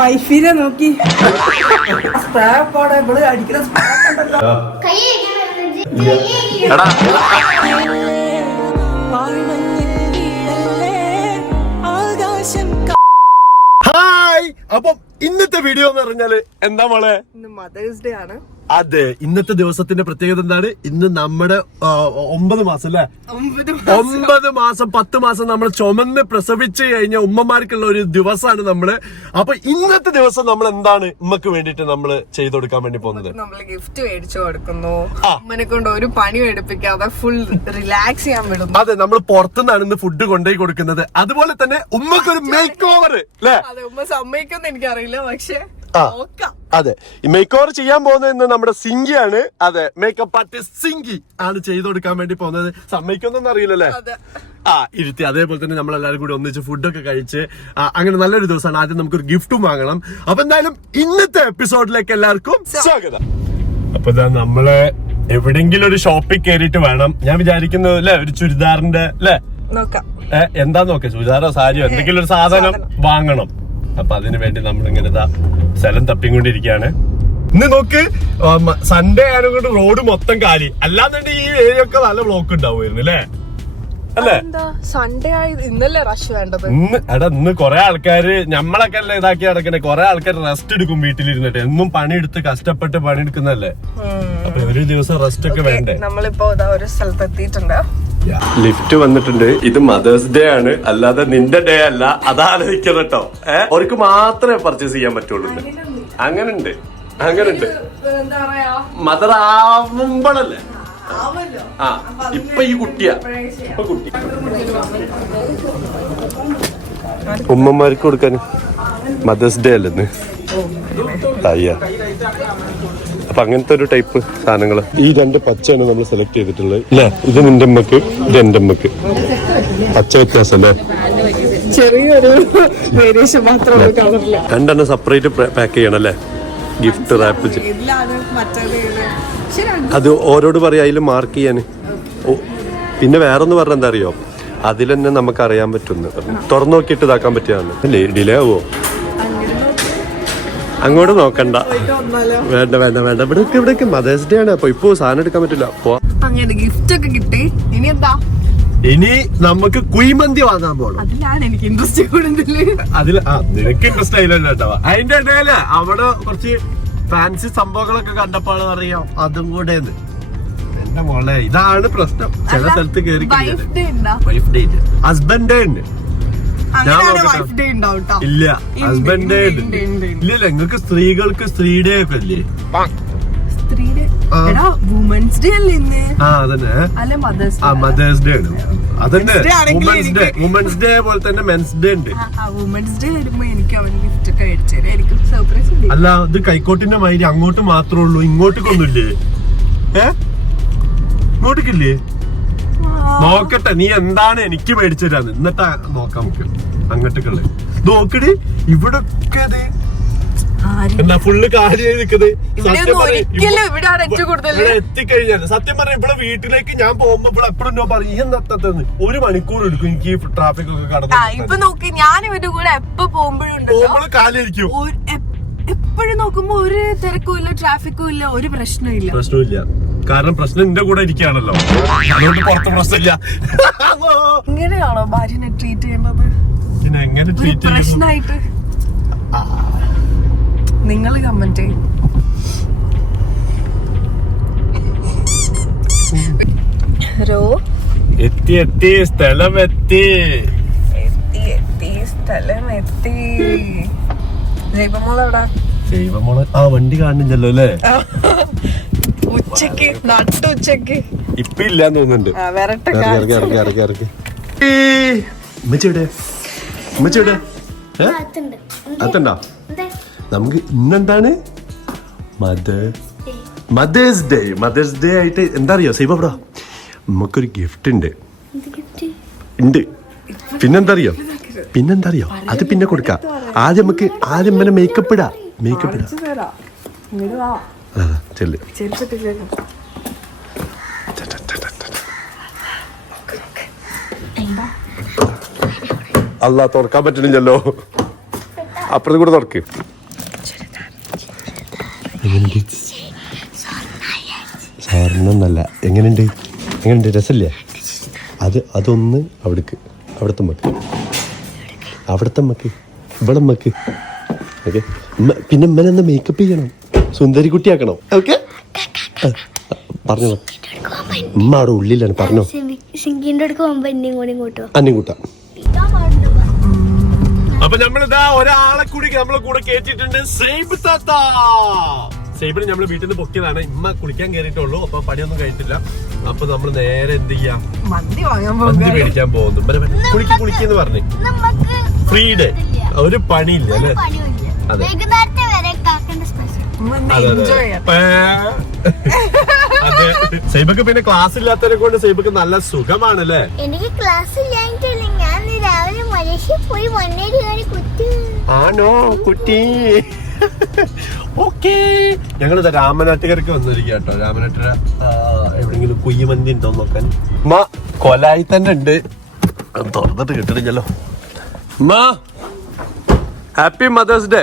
വൈഫിനെ നോക്കി സ്പ്രേ പോടെ ഇവിടെ അടിക്കുന്ന സ്പ്രേ ഉണ്ടല്ലോ. ഹായ്, അപ്പം ഇന്നത്തെ വീഡിയോ എന്ന് പറഞ്ഞാല് എന്താ മോളെ? മദേഴ്സ് ഡേ ആണ്. അതെ, ഇന്നത്തെ ദിവസത്തിന്റെ പ്രത്യേകത എന്താണ്? ഇന്ന് നമ്മുടെ 9 മാസം അല്ലെ, 9 മാസം 10 മാസം നമ്മൾ ചുമന്ന് പ്രസവിച്ച് കഴിഞ്ഞ ഉമ്മമാർക്കുള്ള ഒരു ദിവസമാണ് നമ്മള്. അപ്പൊ ഇന്നത്തെ ദിവസം നമ്മൾ എന്താണ് ഉമ്മക്ക് വേണ്ടിട്ട് നമ്മള് ചെയ്തു കൊടുക്കാൻ വേണ്ടി പോകുന്നത്? നമ്മള് ഗിഫ്റ്റ് മേടിച്ചു കൊടുക്കുന്നു. അമ്മനെ കൊണ്ട് ഒരു പണിയും എടുപ്പിക്കാതെ ഫുൾ റിലാക്സ് ചെയ്യാൻ വിടുന്നു. അതെ, നമ്മൾ പുറത്തുനിന്നാണ് ഇന്ന് ഫുഡ് കൊണ്ടുപോയി കൊടുക്കുന്നത്. അതുപോലെ തന്നെ ഉമ്മക്ക് ഒരു മേക്ക് ഓവർ അല്ലെ. അതെ, ഉമ്മ സമ്മതിക്കുമെന്ന് എനിക്കറിയില്ല, പക്ഷെ അതെ, ഈ മേക്ക് ഓവർ ചെയ്യാൻ പോകുന്നത് നമ്മുടെ സിംഗിയാണ്. അതെ, മേക്കപ്പ് ആർട്ടിസ്റ്റ് സിംഗി ആണ് ചെയ്തു കൊടുക്കാൻ വേണ്ടി പോകുന്നത്. സമ്മതിക്കൊന്നും അറിയില്ലല്ലേ? ഇരുത്തി. അതേപോലെ തന്നെ നമ്മളെല്ലാരും കൂടി ഒന്നിച്ച് ഫുഡൊക്കെ കഴിച്ച് അങ്ങനെ നല്ലൊരു ദിവസമാണ്. ആദ്യം നമുക്കൊരു ഗിഫ്റ്റും വാങ്ങണം. അപ്പൊ എന്തായാലും ഇന്നത്തെ എപ്പിസോഡിലേക്ക് എല്ലാവർക്കും സ്വാഗതം. അപ്പൊ ഇതാ നമ്മള് എവിടെങ്കിലും ഒരു ഷോപ്പിൽ കയറിയിട്ട് വേണം. ഞാൻ വിചാരിക്കുന്നത് അല്ലെ, ഒരു ചുരിദാറിന്റെ അല്ലെ, എന്താ നോക്കാം, ചുരിദാറോ സാരിയോ എന്തെങ്കിലും ഒരു സാധനം വാങ്ങണം. അപ്പൊ അതിനു വേണ്ടി നമ്മളിങ്ങനെ സ്ഥലം തപ്പിക്കൊണ്ടിരിക്കുകയാണ്. ഇന്ന് നോക്ക്, സൺഡേ ആയതുകൊണ്ട് റോഡ് മൊത്തം കാലി. അല്ലാന്നുണ്ടെങ്കിൽ ഈ ഏരിയ ഒക്കെ നല്ല ബ്ലോക്ക് ഉണ്ടാവുമായിരുന്നു അല്ലേ? അല്ലേ? സൺഡേ ആയത് ഇന്നല്ലേ റഷ് വേണ്ടത്. ഇന്ന് കൊറേ ആൾക്കാര് ഞമ്മളൊക്കെ അല്ലേ ഇതാക്കി നടക്കണേ. കൊറേ ആൾക്കാർ റെസ്റ്റ് എടുക്കും വീട്ടിലിരുന്നിട്ട്. എന്നും പണിയെടുത്ത് കഷ്ടപ്പെട്ട് പണിയെടുക്കുന്നല്ലേ. അപ്പൊ ഒരു ദിവസം റെസ്റ്റ് ഒക്കെ വേണ്ടേ? നമ്മളിപ്പോ ഒരു സ്ഥലത്ത് എത്തിയിട്ടുണ്ട്. ലിഫ്റ്റ് വന്നിട്ടുണ്ട്. ഇത് മദേഴ്സ് ഡേ ആണ്, അല്ലാതെ നിന്റെ ഡേ അല്ല. അതാലോചിക്കണം കേട്ടോ. അവർക്ക് മാത്രമേ പർച്ചേസ് ചെയ്യാൻ പറ്റുള്ളൂ. അങ്ങനുണ്ട്, അങ്ങനുണ്ട്. മദർ ആവുമ്പോഴല്ലേ? ഇപ്പൊ ഈ കുട്ടിയാ, ഇപ്പൊ കുട്ടി ഉമ്മമാർക്ക് കൊടുക്കാൻ മദേഴ്സ് ഡേ അല്ലെന്ന്. അയ്യാ, അപ്പൊ അങ്ങനത്തെ ഒരു ടൈപ്പ് സാധനങ്ങള്. ഈ 2 പച്ചയാണ് നമ്മൾ സെലക്ട് ചെയ്തിട്ടുള്ളത് അല്ലേ? ഇത് നിന്റെ അമ്മക്ക്, ഇത് എന്റെ അമ്മക്ക്. പച്ച വ്യത്യാസം അല്ലേ? ചെറിയൊരു വേരിയേഷൻ മാത്രമേ കളറില്ല. 2 സെപ്പറേറ്റ് പാക്ക് ചെയ്യണം അല്ലേ? ഗിഫ്റ്റ് റാപ്പ് അത് ഓരോട് പറയാ, അതിൽ മാർക്ക് ചെയ്യാന്. പിന്നെ വേറൊന്ന് പറഞ്ഞ എന്താ അറിയോ, അതിൽ തന്നെ നമുക്ക് അറിയാൻ പറ്റുന്നത്. തുറന്നു നോക്കിയിട്ട് ഇതാക്കാൻ പറ്റിയാണ് അല്ലേ? ഡിലേ ആവോ? അങ്ങോട്ട് നോക്കണ്ട, വേണ്ട വേണ്ട വേണ്ട. ഇവിടേക്ക് മദേഴ്സ് ഡേ ആണ്. അപ്പൊ ഇപ്പൊ സാധനം എടുക്കാൻ പറ്റില്ല. ഗിഫ്റ്റ് ഒക്കെ കിട്ടി. ഇനി എന്താ? ഇനി നമുക്ക് കുഴിമന്തി വാങ്ങാൻ പോകണം. അതിലാണ് എനിക്ക് ഇൻട്രസ്റ്റ് കൂടുതൽ. നിനക്ക് ഇൻട്രസ്റ്റ് ആയില്ലല്ലോ കേട്ടോ. അതിന്റെ ഇടയില് അവിടെ കുറച്ച് ഫാൻസി സംഭവങ്ങളൊക്കെ കണ്ടപ്പോൾ അറിയാം, അതും കൂടെ. എന്റെ മോളെ, ഇതാണ് പ്രശ്നം. ചില സ്ഥലത്ത് കയറി വൈഫ് ഡേ ഹസ്ബൻഡ് ഡേ ഉണ്ട്. ഇല്ല, ഹസ്ബൻഡ് ഡേ ഉണ്ട്. ഇല്ല, നിങ്ങൾക്ക് സ്ത്രീകൾക്ക് സ്ത്രീ ഡേ ഒക്കെ അല്ലേ? വുമൻസ് ഡേ അല്ലേ ഇന്ന്? അതന്നെ, മദേഴ്സ് ഡേ ആണ്. അതന്നെ വുമൻസ് ഡേ പോലെ തന്നെ മെൻസ് ഡേ ഉണ്ട്. വുമൻസ് ഡേ വരുമ്പോ എനിക്ക് അവൻ ഗിഫ്റ്റ് ഒക്കെ മേടിച്ചു സർപ്രൈസ്. അല്ല, ഇത് കൈക്കോട്ടിന്റെ മാതിരി അങ്ങോട്ട് മാത്രമേ ഉള്ളൂ, ഇങ്ങോട്ടേക്കൊന്നുമില്ലേ? ഇങ്ങോട്ടേക്കില്ലേ? നോക്കട്ടെ, നീ എന്താണ് എനിക്ക് മേടിച്ചു തരാന്ന്, എന്നിട്ടാ നോക്കാം നമുക്ക്. അങ്ങോട്ടേക്കുള്ള നോക്കടി, ഇവിടെ എന്താ ഫുള്ള് കാര്യമായി നിൽക്കുന്നത്. എത്തിക്കഴിഞ്ഞാൽ സത്യം പറഞ്ഞ ഇവിടെ വീട്ടിലേക്ക് ഞാൻ പോകുമ്പോ ഇവിടെ എപ്പോഴും പറയും എന്നെത്തന്ന് 1 മണിക്കൂർ എടുക്കും എനിക്ക് ഈ ട്രാഫിക് ഒക്കെ കടന്നു. ഇപ്പൊ നോക്കി, ഞാൻ ഇവരുടെ കൂടെ എപ്പോ പോകുമ്പോഴും കാലായിരിക്കും. എപ്പോഴും നോക്കുമ്പോ ഒരു തിരക്കും ഇല്ല, ട്രാഫിക്കും ഇല്ല, ഒരു പ്രശ്നമില്ല. കാരണം പ്രശ്നം എന്റെ കൂടെ ഇരിക്കുകയാണല്ലോ, അതുകൊണ്ട് പുറത്ത് പ്രശ്നമില്ല. ഇങ്ങനെയാണോ ഭാര്യനെ ട്രീറ്റ് ചെയ്യുന്നത്? പിന്നെ എങ്ങനെ ട്രീറ്റ് ചെയ്യും? പ്രശ്നമായിട്ട് നിങ്ങൾ കമന്റ് ചെയ്യും. എത്തി സ്ഥലമെത്തി. ജൈവമോള് വണ്ടി കാണുന്നില്ലല്ലോ അല്ലേ? ഉച്ചക്ക് നട്ടുച്ചക്ക് ഇപ്പൊ ഇല്ലാന്ന് തോന്നുന്നുണ്ട്. ഉമ്മച്ചിയുടെ അത്തണ്ടോ? നമുക്ക് ഇന്നെന്താണ് മദേഴ്സ് ഡേ. മദേഴ്സ് ഡേ ആയിട്ട് എന്താ അറിയോ സൈബബ്രോ, നമുക്കൊരു ഗിഫ്റ്റ് ഉണ്ട്. പിന്നെന്താ അറിയോ അത് പിന്നെ കൊടുക്കാം. ആദ്യം പിന്നെ മേക്കപ്പ് ഇടാ. ചെല്ല്. അല്ല, തുറക്കാൻ പറ്റണില്ലല്ലോ. അപ്പുറത്ത് കൂടെ തുറക്ക്. സ്വർണ്ണന്നല്ല, എങ്ങനെയുണ്ട് രസല്ലേ? അതൊന്ന് അവിടുത്തെ മക്ക് ഇവിടെ മക്ക്. ഓക്കെ, പിന്നെ ഉമ്മനെന്ന് മേക്കപ്പ് ചെയ്യണം, സുന്ദരി കുട്ടിയാക്കണം. ഓക്കെ, പറഞ്ഞോ. ഉമ്മ അവിടെ ഉള്ളിലാണ്, പറഞ്ഞോ. അന്യം കൂട്ടാം. അപ്പൊ നമ്മളിതാ ഒരാളെ കൂടി നമ്മളെ കൂടെ കേട്ടിട്ടുണ്ട്. സൈബ് താത്ത. സൈബിന് നമ്മള് വീട്ടിൽ നിന്ന് പൊക്കിയതാണ്. ഇമ്മ കുളിക്കാൻ കയറിയിട്ടുള്ളൂ, അപ്പൊ പണിയൊന്നും കഴിഞ്ഞിട്ടില്ല. അപ്പൊ നമ്മള് നേരെ എന്ത് ചെയ്യാം, മന്തി മേടിക്കാൻ പോകുന്നു. കുളിക്കെന്ന് പറഞ്ഞു. ഫ്രീ ഡേ, ഒരു പണിയില്ല അല്ലേ? അതെ അതെ. സൈബക്ക് പിന്നെ ക്ലാസ് ഇല്ലാത്തവരെ കൊണ്ട് സൈബക്ക് നല്ല സുഖമാണല്ലേ? എനിക്ക് ക്ലാസ് ഇല്ലായിട്ടില്ല, ഞാൻ രാവിലെ മലേഷ്യ പോയി ആണോ കുട്ടി? ഓക്കേ, ഞങ്ങളിത് രാമനാട്ടുകാർക്ക് വന്നിരിക്കുക കേട്ടോ. രാമനാട്ടുകര എവിടെയെങ്കിലും കുയ്യമന്തി ഉണ്ടോ നോക്കാൻ. കൊലായി തന്നെ ഉണ്ട്, തുറന്നിട്ട് കിട്ടണില്ലല്ലോ. Happy mothers day.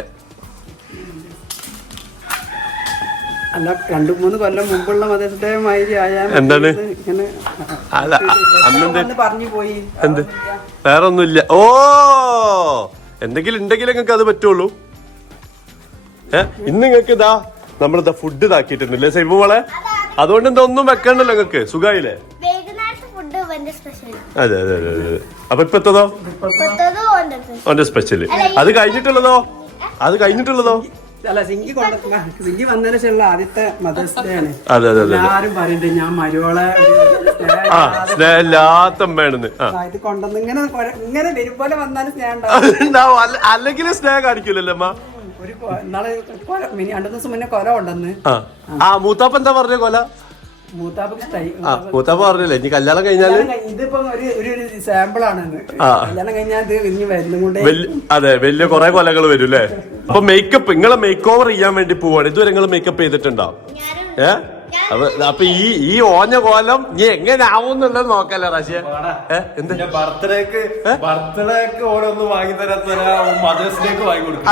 അല്ല, 2-3 കൊല്ലം മുമ്പുള്ള മദേഴ്സ് ഡേ മാതിരി എന്താണ് അല്ല അന്ന് പറഞ്ഞു പോയി. എന്ത് വേറെ ഒന്നുമില്ല. ഓ, എന്തെങ്കിലും ഉണ്ടെങ്കിൽ നിങ്ങൾക്ക് അത് പറ്റുള്ളൂ. ഇന്ന് നിങ്ങൾക്ക് ഇതാ നമ്മളിതാ ഫുഡ് ഇതാക്കിയിട്ടുണ്ടല്ലേ സൈബു മോളെ? അതുകൊണ്ട് എന്താ ഒന്നും വെക്കണ്ടല്ലോ, നിങ്ങൾക്ക് സുഖായില്ലേ? അതെ അതെ അതെ അതെ. അപ്പൊ ഇപ്പത്തതോ ഓന്റെ സ്പെഷ്യല്. അത് കഴിഞ്ഞിട്ടുള്ളതോ? അല്ല, സിംഗി വന്നതിന് ശേഷമുള്ള ആദ്യത്തെ മദേഴ്സ് ഡേ ആണ്. അതെ അതെ അതെ. ആരും പറയുന്നുണ്ട് ഞാൻ മരുവളെ സ്നേഹമില്ലാത്ത അമ്മയാണെന്ന്. ഇത് കൊണ്ടുവന്ന് ഇങ്ങനെ വരുമ്പോലെ വന്നാലും സ്നേഹം ഉണ്ടാവും, അല്ലെങ്കിൽ സ്നേഹം കാണിക്കൂലല്ലോ അമ്മ. ഒരു നാളെ 2 ദിവസം മുന്നേ കൊല കൊണ്ടുവന്ന്. മൂത്താപ്പ എന്താ പറഞ്ഞ കൊല? മൂത്താപ്പ പറഞ്ഞില്ലേ ഇനി കല്യാണം കഴിഞ്ഞാല് ഇതിപ്പോ ഒരു സാമ്പിൾ ആണ്. കല്യാണം കഴിഞ്ഞാൽ ഇത് ഇനി വരുന്നുകൊണ്ട് അതെ വലിയ കുറെ കൊലകൾ വരും അല്ലേ? അപ്പൊ മേക്കപ്പ് നിങ്ങളെ മേക്ക് ഓവർ ചെയ്യാൻ വേണ്ടി പോവാണ്. ഇതുവരെ നിങ്ങൾ മേക്കപ്പ് ചെയ്തിട്ടുണ്ടോ? അപ്പൊ ഈ ഓഞ്ഞ കോലം നീ എങ്ങനെ ആവുന്നുള്ളത് നോക്കല്ലേ റാശിയ? ബർത്ത്ഡേക്ക് ഓരോന്ന് വാങ്ങി തരാത്ത മദേഴ്സ് ഡേക്ക് വാങ്ങി കൊടുക്കും.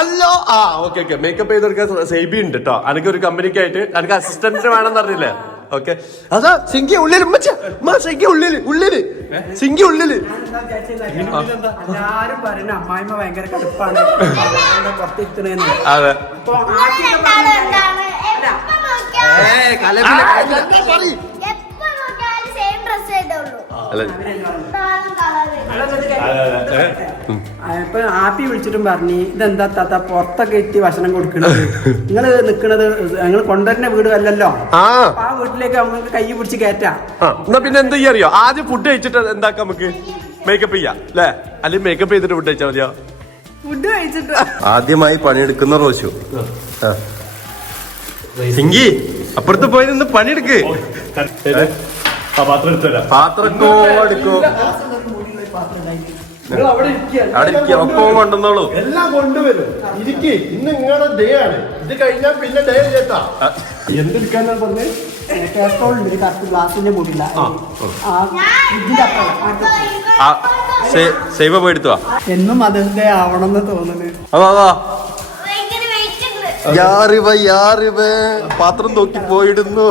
അല്ലോ ഓക്കെ മേക്കപ്പ് ചെയ്തെടുക്കാൻ സൈബി ഉണ്ട് കേട്ടോ. എനിക്ക് ഒരു കമ്പനിക്കായിട്ട് എനിക്ക് അസിസ്റ്റന്റ് വേണമെന്ന് അറിയില്ലേ? ഓക്കെ, അതാ സിംഗി ഉള്ളില് സിംഗി ഉള്ളില് സിംഗി ഉള്ളില്. എല്ലാരും പറയുന്ന അമ്മായിമ്മ ഭയങ്കര കടുപ്പാണ് പുറത്തിരുത്തണേന്ന്. അതെ, ഇപ്പൊ ആപ്പി വിളിച്ചിട്ടും പറഞ്ഞു ഇതെന്താ താത്ത പുറത്തൊക്കെ എത്തി ഭക്ഷണം കൊടുക്കണത്, നിങ്ങള് നിക്കണത് ഞങ്ങൾ കൊണ്ടുവരുന്ന വീട് അല്ലല്ലോ, ആ വീട്ടിലേക്ക് നമുക്ക് കൈ പിടിച്ച് കയറ്റാം. എന്നാ പിന്നെ എന്താ അറിയോ, ആദ്യം ഫുഡ് കഴിച്ചിട്ട് എന്താക്കാം, നമുക്ക് മേക്കപ്പ് ചെയ്യാം അല്ലേ? അല്ലെങ്കിൽ മേക്കപ്പ് ചെയ്തിട്ട് ഫുഡ് കഴിച്ചാൽ മതിയോ? ഫുഡ് കഴിച്ചിട്ട് ആദ്യമായി പണിയെടുക്കുന്ന റോശു. സിംഗി അപ്പുറത്ത് പോയി നിന്ന് പണിയെടുക്ക്. പാത്രക്കോ എടുക്കോ, ഒപ്പം കൊണ്ടുവന്നോളൂ. എല്ലാം കൊണ്ടുവരും. ഇരിക്ക്, ഇന്ന് നിങ്ങളുടെ ഡേ ആണ്. ഇത് കഴിഞ്ഞാൽ പിന്നെ ഡേ ചേട്ടാ എന്തെടുക്കാന്നാ പറഞ്ഞേ? ഗ്ലാസിന്റെ മുടിയില്ല സേവ പോയെടുത്തുവാ. എന്നും മദേഴ്സ് ഡേ ആവണമെന്ന് തോന്നുന്നു. പാത്രം നോക്കി പോയിടുന്നു.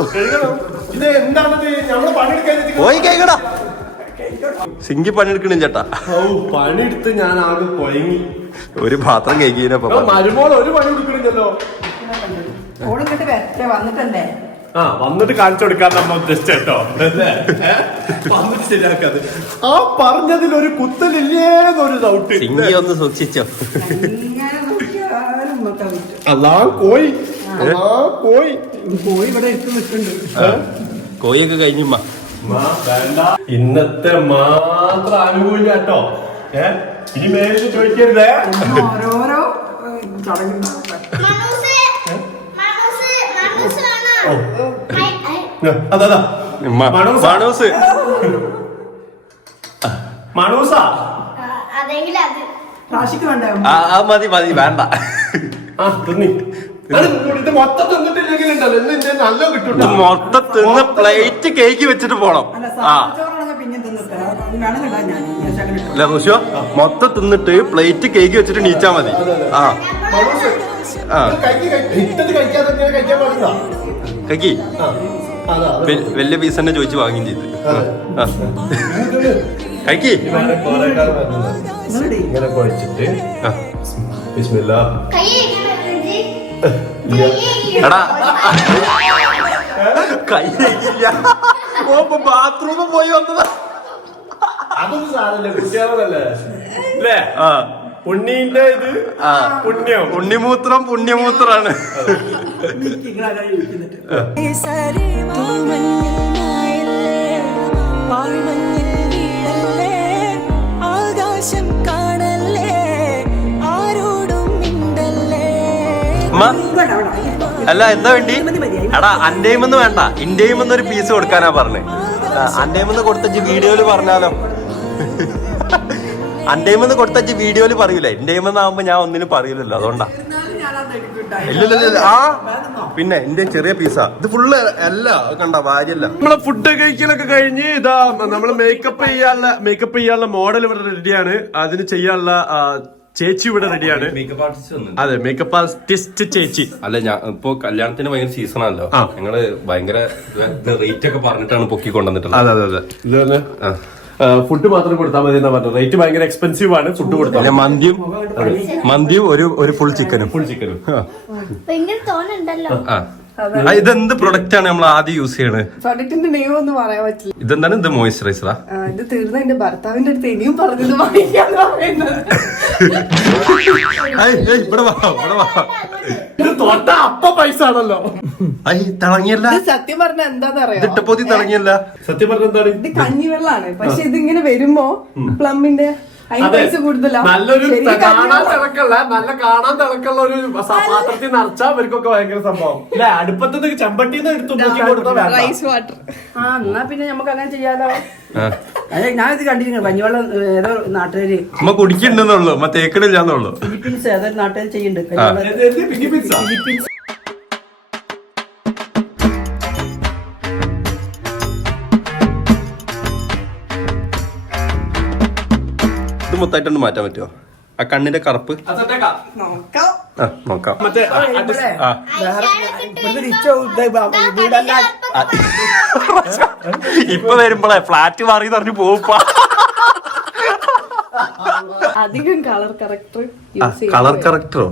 ഇത് എന്താണത്? നമ്മള് പണിയെടുക്കാൻ പോയി കേക്കടാ. സിംഗി പണിയെടുക്കണേ ചേട്ടാ. പണിയെടുത്ത് ഞാൻ ആകെ കൊയങ്ങി. ഒരു പാത്രം കേക്കിനപ്പോ മരുമോൾ ഒരു പണി കൊടുക്കണില്ലല്ലോ. വന്നിട്ടല്ലേ വന്നിട്ട് കാണിച്ചു കൊടുക്കാൻ നമ്മ ഉദ്ദേശിച്ച കേട്ടോ. വന്നിട്ട് ശരിയാക്കാതെ ആ പറഞ്ഞതിൽ ഒരു കുത്തലില്ലേന്നൊരു ഡൗട്ട്. സിംഗി ഒന്ന് സൂക്ഷിച്ചോ. അല്ലാ കോയി കോയി ഇവിടെ ഇട്ട് നിൽക്കുന്നുണ്ട്. കോയൊക്കെ കഴിഞ്ഞുമ്മ. ഇന്നത്തെ മാത്രം ആനുകൂല്യം കേട്ടോ. ഇനി മേലിൽ ചോദിക്കരുതേ. ഓരോരോ ചടങ്ങ് അതാ മണൂസ് മണൂസാ റാഷിക്ക് വേണ്ട. മതി വേണ്ട. തിന്നി ഇത് മൊത്തം തിന്നിട്ടില്ലെങ്കിലുണ്ടല്ലോ നല്ല കിട്ടും. മൊത്തം തിന്ന് പ്ലേറ്റ് കേക്ക് വെച്ചിട്ട് പോണം. അല്ല, ആ സാധാരണ പിന്നെ തിന്നിട്ട് വേണമെന്നില്ല ഞാൻ അങ്ങനെ ഇട്ടു. അല്ല റോഷോ, മൊത്തം തിന്നിട്ട് പ്ലേറ്റ് കേക്ക് വെച്ചിട്ട് നീച്ചാ മതി. ആ ആ കക്കി വലിയ പീസ് തന്നെ ചോദിച്ചു വാങ്ങുകയും ചെയ്ത്. കക്കി ഇങ്ങനെ കുഴച്ചിട്ട് കൈ എടാ കയ്യില്ല. ബാത്റൂമിൽ പോയി വന്നതാ. അതൊന്നും സാരല്ലേ, കുട്ടികളല്ലേ അല്ലേ? ആ പുണ്ണിന്റെ ഇത് പുണ്യം, പുണ്യമൂത്രം പുണ്യമൂത്രാണ്. അല്ല എന്താ വേണ്ടി? എടാ അന്റെയുമെന്ന് വേണ്ട, ഇന്ത്യയുമെന്ന് ഒരു പീസ് കൊടുക്കാനാ പറഞ്ഞേ. അന്റെയുമെന്ന് കൊടുത്തച്ച് വീഡിയോയില് പറഞ്ഞാലോ? അന്റെയുമെന്ന് കൊടുത്തച്ച് വീഡിയോയില് പറയൂലേ, ഇന്ത്യയുമെന്നാവുമ്പോ ഞാൻ ഒന്നിനും പറയൂലല്ലോ, അതുകൊണ്ടാ. ഇല്ല ആ പിന്നെ എന്റെ ചെറിയ പീസാ ഇത്, ഫുള്ള് അല്ല കണ്ട വാര്യല്ല. നമ്മളെ ഫുഡ് കഴിക്കലൊക്കെ കഴിഞ്ഞ് ഇതാ നമ്മള് മേക്കപ്പ് ചെയ്യാനുള്ള മോഡൽ ഇവിടെ റെഡിയാണ്. അതിന് ചെയ്യാനുള്ള ചേച്ചി ഇവിടെ റെഡിയാണ്. Makeup artist. അതെ, മേക്കപ്പ് ആർട്ടിസ്റ്റ് ചേച്ചി. അല്ല ഞാൻ ഇപ്പൊ കല്യാണത്തിന് ഭയങ്കര സീസൺ ആണല്ലോ, ഞങ്ങള് ഭയങ്കര റേറ്റ് ഒക്കെ പറഞ്ഞിട്ടാണ് പൊക്കി കൊണ്ടുവന്നിട്ടുള്ളത്. അതെ അതെ അതെ, ഇത് തന്നെ ഫുഡ് മാത്രം കൊടുത്താൽ മതി എന്നാ പറഞ്ഞത്. റേറ്റ് ഭയങ്കര എക്സ്പെൻസീവ് ആണ്. ഫുഡ് കൊടുത്താൽ മന്തിയും ഒരു ഫുൾ ചിക്കനും. ഭയങ്കര തോന്നുന്നുണ്ടല്ലോ. ഇതെന്ത് പ്രൊഡക്റ്റ് ആണ് നമ്മൾ ആദ്യം യൂസ് ചെയ്യണത്? പ്രൊഡക്റ്റിന്റെ നെയ്മ് ഒന്നും പറയാൻ പറ്റില്ല. ഇതെന്താണ്? ഇത് മോയിസ്ചറൈസറാ. ഇത് തീർന്ന എന്റെ ഭർത്താവിന്റെ അടുത്ത് ഇനിയും പറഞ്ഞത് വാങ്ങിക്കാന്ന് പറയുന്നത്. ഇത് തൊട്ട അപ്പ പൈസ ആണല്ലോ. തിളങ്ങിയല്ല, ഇത് സത്യം പറഞ്ഞ എന്താന്ന് അറിയാം, ഇതിട്ടപ്പോതി തിളങ്ങിയല്ല. സത്യം പറഞ്ഞ എന്താണ്? ഇത് കഞ്ഞിവെള്ളാണ്. പക്ഷെ ഇതിങ്ങനെ വരുമ്പോ പ്ലംബിന്റെ അതിന് പൈസ കൂടുതലാ. നല്ലൊരു കാണാൻ തിളക്കുള്ള ഒരു പാത്രത്തിൽ നിറച്ചാ അവർക്കൊക്കെ ഭയങ്കര സംഭവം അല്ലെ. അടുപ്പത്ത് ചെമ്പട്ടിന്ന് എടുത്തു നോക്കി കൊടുത്താൽ റൈസ് വാട്ടർ. എന്നാ പിന്നെ നമുക്ക് അങ്ങനെ ചെയ്യാലോ. ഞാനിത് കണ്ടിരുന്നു, കഞ്ഞിവെള്ളം ഏതോ നാട്ടുകാര് നമ്മ കുടിക്കണ്ടെന്നുള്ളൂ, തേക്കടില്ലാന്നുള്ളൂ. ഫിലിപ്പീൻസ് ഏതൊരു നാട്ടുകാർ ചെയ്യുന്നുണ്ട്. ഫിലിപ്പീൻസ് ഇത് മൊത്തമായിട്ടൊന്ന് മാറ്റാൻ പറ്റുമോ? ആ കണ്ണിന്റെ കറുപ്പ് നോക്കാം. ഇപ്പൊ വരുമ്പോളെ ഫ്ലാറ്റ് മാറി പറഞ്ഞു പോവുപ്പാ. അധികം കളർ കറക്റ്റർ കളർ കറക്റ്ററോ?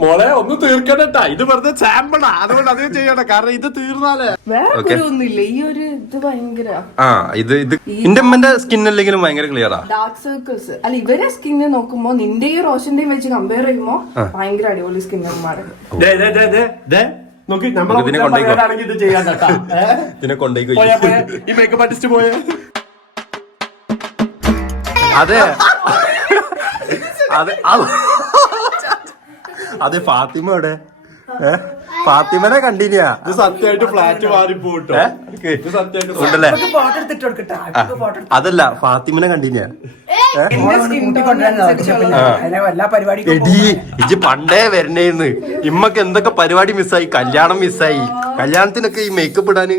മോളെ ഒന്ന് തീർക്കണട്ടാ, ഇത് വെറുതെ സാമ്പിളാ, അതുകൊണ്ട് അത് ചെയ്യണ്ട. കാരണം ഇത് തീർന്നാലേ വേറെ ഒന്നുമില്ല. ഈ ഒരു ഇത് ഭയങ്കര ഇത് എന്റെ അമ്മന്റെ സ്കിൻ അല്ലെങ്കിലും ഭയങ്കര ക്ലിയറാ. ഡാർക്ക് സർക്കിൾസ് അല്ല, ഇവരെ സ്കിന്നെ നോക്കുമ്പോ നിന്റെയും റോഷന്റെയും വെച്ച് കമ്പയർ ചെയ്യുമ്പോ ഭയങ്കര അടിപൊളി സ്കിന്നർമാര്. നോക്കി നമ്മളെ ഇത് ചെയ്യാൻ കേട്ടാ. ഇതിനെ കൊണ്ടേക്ക് ഈ മേക്കപ്പ് ആർട്ടിസ്റ്റ് പോയ അതെ അതെ അതെ ഫാത്തിമ എവിടെ? ഫാത്തിമനെ കണ്ടിന്യാ. ഇത് സത്യമായിട്ട് ഫ്ലാറ്റ് മാറിപ്പോട്ടോ. ഉണ്ടല്ലേ? ഫോട്ടോ എടുത്തിട്ട് കൊടുക്കട്ടെ. അതല്ല, ഫാത്തിമനെ കണ്ടിന്യാ. എല്ലാ പരിപാടിയും എടീ ഇജ്ജ് പണ്ടേ വരണേന്ന്. ഇമ്മക്ക് എന്തൊക്കെ പരിപാടി മിസ്സായി, കല്യാണം മിസ്സായി. കല്യാണത്തിനൊക്കെ ഈ മേക്കപ്പ് ഇടാന്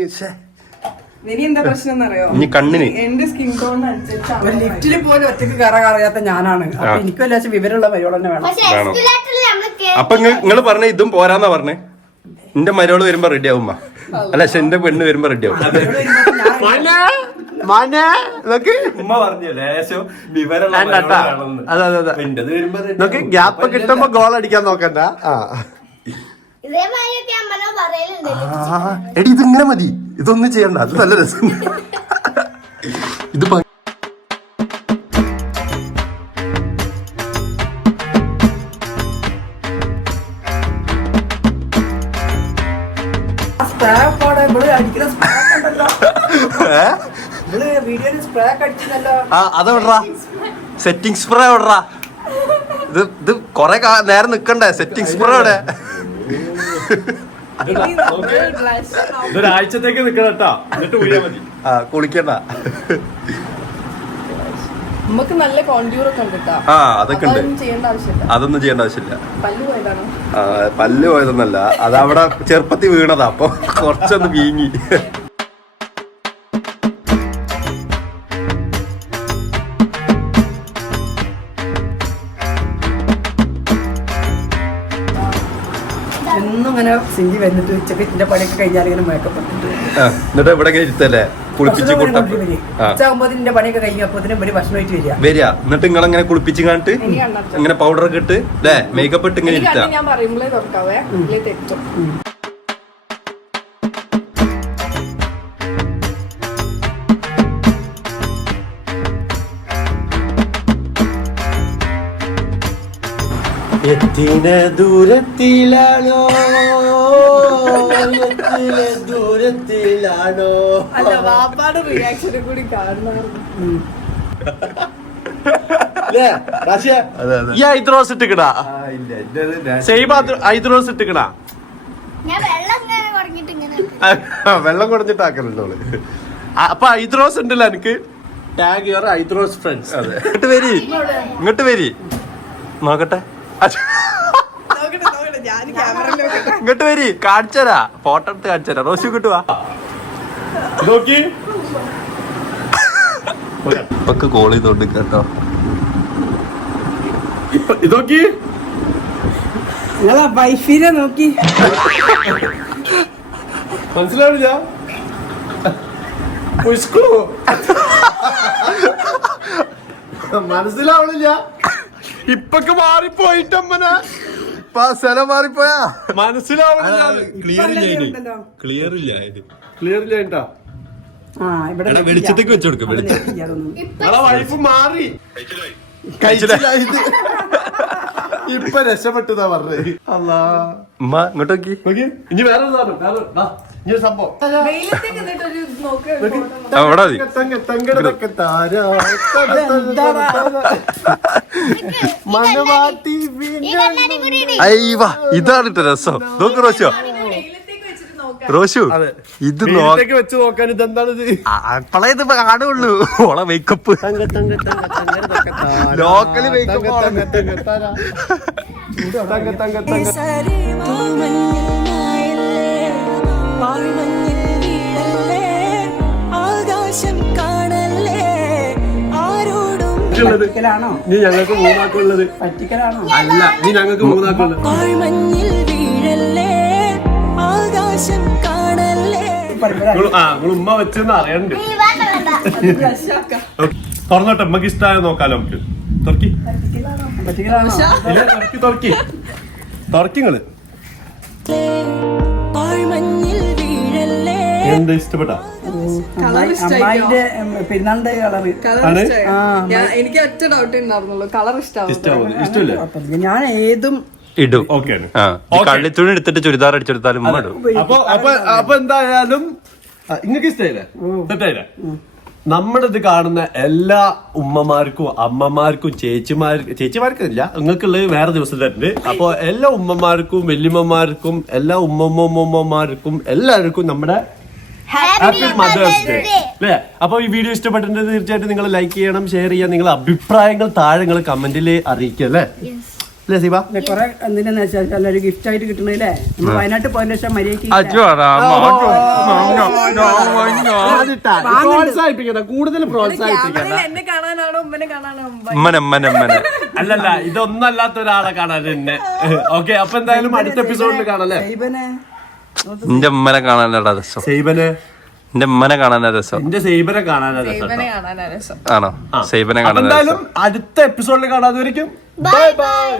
ഇനി എന്താ പ്രശ്നം എന്നറിയോ? ഇനി കണ്ണിന് എന്റെ സ്കിൻ ടോൺ അനുസരിച്ചാണ്. ലിഫ്റ്റിൽ പോലും ഒറ്റയ്ക്ക് കയറാൻ അറിയാത്ത ഞാനാണ്. അപ്പൊ എനിക്ക് വല്ല വിവരമുള്ള പരിപാടി തന്നെ വേണം. പക്ഷെ എസ്കലേറ്ററിൽ നമ്മള് അപ്പൊ നിങ്ങൾ പറഞ്ഞ ഇതും പോരാന്നാ പറഞ്ഞേ. എന്റെ മരോള് വരുമ്പോ റെഡി ആവുമ്പോ, അല്ല പക്ഷെ എന്റെ പെണ്ണ് വരുമ്പോ റെഡി ആവും. ഉമ്മ പറഞ്ഞു ലേശം വിവരമുള്ള ഗ്യാപ്പ് കിട്ടുമ്പോ ഗോൾ അടിക്കാൻ നോക്കണ്ട. ഇതേമാതിരിയൊക്കെ അമ്മനോ പറയലുണ്ട്. എടി ഇതിങ്ങനെ മതി, ഇതൊന്നും ചെയ്യണ്ട. അത് നല്ല രസം. ഇത് അതെവിടാ സെറ്റിംഗ് സ്പ്രേ എവിടാ? ഇത് കൊറേ നേരം നിക്കണ്ടേ? സെറ്റിംഗ് സ്പ്രേ എവിടെ? ഇതൊരാഴ്ചത്തേക്ക് നിക്കണട്ടാ, എന്നിട്ട് ഊരിയാ മതി. കുളിക്കണ്ട. നമുക്ക് നല്ല കോണ്ടൂർ ഒക്കെ ഉണ്ട് കേട്ടോ. ആ അതൊക്കെ ഉണ്ട്. ചെയ്യേണ്ട ആവശ്യമില്ല. അതൊന്നും ചെയ്യേണ്ട ആവശ്യമില്ല. പല്ല് പോയതാണോ? പല്ല് പോയതൊന്നല്ല, അതവിടെ ചെറുപ്പത്തിൽ വീണതാ, അപ്പൊ കുറച്ചൊന്ന് വീങ്ങി. എന്നും ഇങ്ങനെ സിഞ്ചി വന്നിട്ട് ഉച്ചക്ക് ഇതിന്റെ പണിയൊക്കെ കഴിഞ്ഞാൽ ഇങ്ങനെ മേക്കപ്പ് ഇട്ടിട്ട് എന്നിട്ട് ഇവിടെ ഇരുത്തല്ലേ കുളിപ്പിച്ച് ഉച്ചയാകുമ്പോ ഇതിന്റെ പണിയൊക്കെ കഴിഞ്ഞപ്പോ ഇതിന് ഭക്ഷണമായിട്ട് വരിക. എന്നിട്ട് നിങ്ങളങ്ങനെ കുളിപ്പിച്ച് കാണിട്ട് ഇങ്ങനെ പൗഡറൊക്കെ ഇട്ട് അല്ലേ മേക്കപ്പ് ഇട്ട് ഇങ്ങനെ ഇരുത്താം. ഞാൻ പറയുമ്പോഴേ തുറക്കാവേ, തെറ്റും. എത്തിന ദൂരത്തിലാണോ ദൂരത്തിലാണോ? അല്ല, വാപ്പാടെ റിയാക്ഷനും കൂടി കാണുന്നു. ഈ ഐദ്രോസ് ഇട്ടിക്കടാ, ഐദ്രോസ് ഇട്ടിക്കടാ. ഞാൻ വെള്ളം ഇങ്ങനെ കുടങ്ങിട്ട് ഇങ്ങനെ വെള്ളം കുടഞ്ഞിട്ടാക്കലുണ്ടോ? അപ്പൊ ഐദ്രോസ് ഉണ്ടല്ലോ എനിക്ക്. Tag your Aidros friends. ഇങ്ങോട്ട് വരി നോക്കട്ടെ. ഇങ്ങോട്ട് വരി, കാണിച്ചരാ, ഫോട്ടോ എടുത്ത് കാണിച്ചരാ. റോഷു കിട്ടുവാ നോക്കി ഇപ്പൊക്ക് കോൾ ചെയ്തോണ്ട് കേട്ടോ. ഇതൊക്കെ നിങ്ങളാ വൈഫിനെ നോക്കി മനസ്സിലാവില്ല. മനസ്സിലാവണില്ല. ഇപ്പൊക്കെ മാറിപ്പോയിട്ടമ്മന സ്ഥലം മാറിപ്പോയാ മനസ്സിലാവണില്ല. ക്ലിയർ ഇല്ല. കേട്ടോ. വെളിച്ചത്തേക്ക് വെച്ചു കൊടുക്കും. വൈഫ് മാറി ഇപ്പൊ രക്ഷപ്പെട്ടതാ പറഞ്ഞത്. അല്ലാ ഇങ്ങോട്ട് നോക്കി. ഇനി വേറെ ഇനി സംഭവം വെയിലത്തേക്ക് നിന്നിട്ടൊരു നോക്ക്. അവിടെ മതി. മനവാട്ടി അയ്യവാ, ഇതാണ് ട്ടോ രസം. നോക്ക് റോഷോ, വെയിലത്തേക്ക് വെച്ചിട്ട് നോക്കാം. റോഷു ഇത് വെച്ച് നോക്കാൻ ഇതെന്താണിത്? അപ്പളേ ഇത് കാണുള്ളൂ. ഓളെ മേക്കപ്പ് ലോക്കല് മേക്കപ്പ്. പറ്റിക്കലാണോ? നീ ഞങ്ങൾക്ക് മൂന്നാക്കുള്ളത് പറ്റിക്കലാണോ? അല്ല, നീ ഞങ്ങൾക്ക് മൂന്നാക്കുള്ളത്. ഉമ്മ വെച്ചെന്ന് അറിയണ്ട്. തുറന്നോട്ടെ, നമുക്ക് ഇഷ്ടമായ നോക്കാലോ. നമുക്ക് തുറക്കി തുറക്കി തുറക്കിങ്ങള് എന്താ ഇഷ്ടപ്പെട്ടാ? അമ്മായിന്റെ പെരുന്നാളിന്റെ കളറ് എനിക്ക് ഒറ്റ ഡൗട്ട് ഉണ്ടായിരുന്നുള്ളൂ, കളർ ഇഷ്ടമില്ല. ഞാൻ ഏതും ഇടും. കള്ളിത്തുണി എടുത്തിട്ട് ചുരിദാർ അടിച്ചെടുത്താലും അപ്പൊ എന്തായാലും നിങ്ങൾക്ക് ഇഷ്ടമായില്ലേ? തെറ്റായില്ലേ? നമ്മുടെ ഇത് കാണുന്ന എല്ലാ ഉമ്മമാർക്കും അമ്മമാർക്കും ചേച്ചിമാർക്കില്ല, നിങ്ങൾക്കുള്ളത് വേറെ ദിവസം തരുന്നുണ്ട്. അപ്പൊ എല്ലാ ഉമ്മമാർക്കും വല്യമ്മമാർക്കും എല്ലാ ഉമ്മമാർക്കും എല്ലാവർക്കും നമ്മുടെ ഹാപ്പി മദേഴ്സ് ഡേ അല്ലേ? അപ്പൊ ഈ വീഡിയോ ഇഷ്ടപ്പെട്ടിട്ടുണ്ടെങ്കിൽ തീർച്ചയായിട്ടും നിങ്ങൾ ലൈക്ക് ചെയ്യണം, ഷെയർ ചെയ്യാം. നിങ്ങളുടെ അഭിപ്രായങ്ങൾ താഴെ നിങ്ങൾ കമന്റിൽ അറിയിക്കുക അല്ലേ? അല്ലേ സീബ? കൊറേ എന്തിനാന്ന് വെച്ചാൽ ഒരു ഗിഫ്റ്റ് ആയിട്ട് കിട്ടണല്ലേ? നമ്മൾ വയനാട്ടിൽ പോയതിനു ശേഷം മര്യാദയ്ക്ക് പ്രോത്സാഹിപ്പിക്കണ്ട, കൂടുതൽ പ്രോത്സാഹിപ്പിക്കണ്ട. എന്നെ കാണാനാണോ ഉമ്മനെ കാണാനോ? അല്ലല്ല, ഇതൊന്നല്ലാത്ത ഒരാളെ കാണാൻ തന്നെ. ഓക്കെ, അപ്പൊ എന്തായാലും അടുത്ത എപ്പിസോഡിൽ കാണാല്ലേ? എന്റെ ഉമ്മനെ കാണാനാ രസം. സൈബനെ എന്റെ ഉമ്മനെ കാണാനാ രസം. എന്റെ സൈബനെ കാണാനാ രസം. ആണോ? സൈബനെ കാണാൻ എന്തായാലും അടുത്ത എപ്പിസോഡിൽ കാണാതെ ബൈ ബൈ.